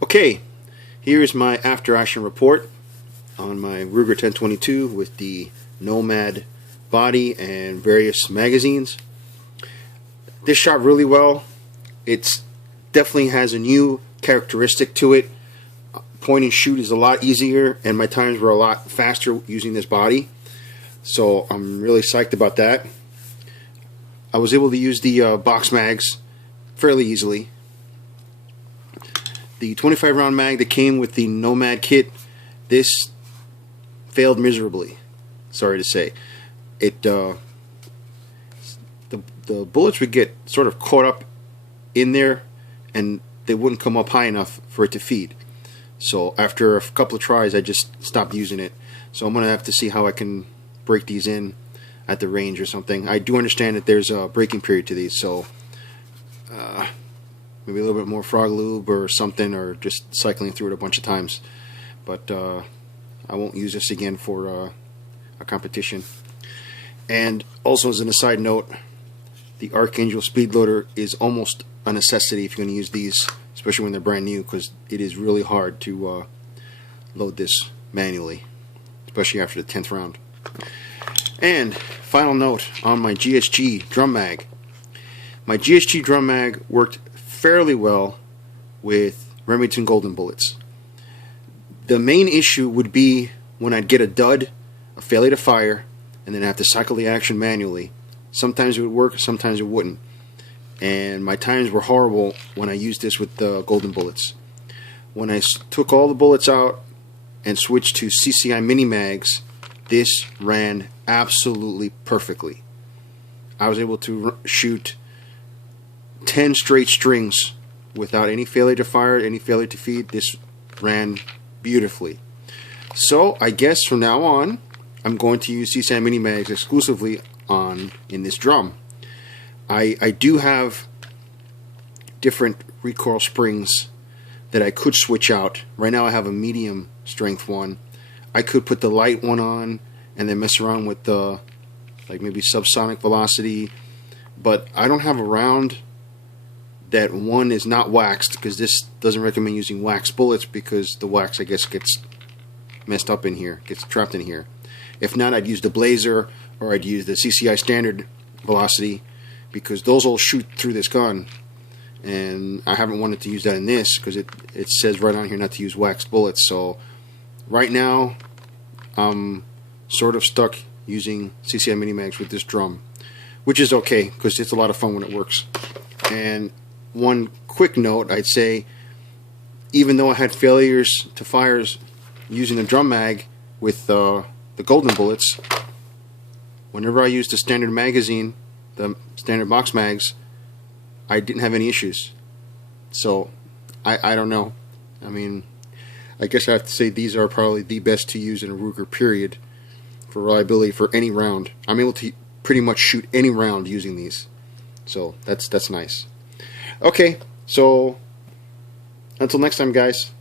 Okay, here's my after action report on my Ruger 1022 with the Nomad body and various magazines. This shot really well. It's definitely has a new characteristic to it. Point and shoot is a lot easier, and my times were a lot faster using this body, so I'm really psyched about that. I was able to use the box mags fairly easily. The 25 round mag that came with the Nomad kit, this failed miserably. Sorry to say. The bullets would get sort of caught up in there, and they wouldn't come up high enough for it to feed. So after a couple of tries, I just stopped using it. So I'm going to have to see how I can break these in at the range or something. I do understand that there's a breaking period to these, so maybe a little bit more frog lube or something, or just cycling through it a bunch of times. But I won't use this again for a competition. And also, as an aside note, the Archangel speed loader is almost a necessity if you're going to use these, especially when they're brand new, because it is really hard to load this manually, especially after the 10th round. And final note on my GSG drum mag. My GSG drum mag worked fairly well with Remington Golden bullets. The main issue would be when I'd get a dud, a failure to fire, and then have to cycle the action manually. Sometimes it would work, sometimes it wouldn't. And my times were horrible when I used this with the Golden bullets. When I took all the bullets out and switched to CCI mini mags, this ran absolutely perfectly. I was able to shoot 10 straight strings without any failure to fire, any failure to feed. This ran beautifully. So I guess from now on, I'm going to use CCI mini mags exclusively in this drum. I do have different recoil springs that I could switch out. Right now I have a medium strength one. I could put the light one on and then mess around with the like maybe subsonic velocity, but I don't have a round that one is not waxed, because this doesn't recommend using wax bullets because the wax, I guess, gets messed up in here, gets trapped in here. If not, I'd use the Blazer, or I'd use the CCI standard velocity, because those all shoot through this gun, and I haven't wanted to use that in this because it says right on here not to use wax bullets. So right now I'm sort of stuck using CCI mini mags with this drum, which is okay because it's a lot of fun when it works. And one quick note, I'd say, even though I had failures to fires using the drum mag with the Golden bullets, whenever I used the standard magazine, the standard box mags, I didn't have any issues. So I don't know. I mean, I guess I have to say these are probably the best to use in a Ruger, period, for reliability for any round. I'm able to pretty much shoot any round using these, so that's nice. Okay, so until next time, guys.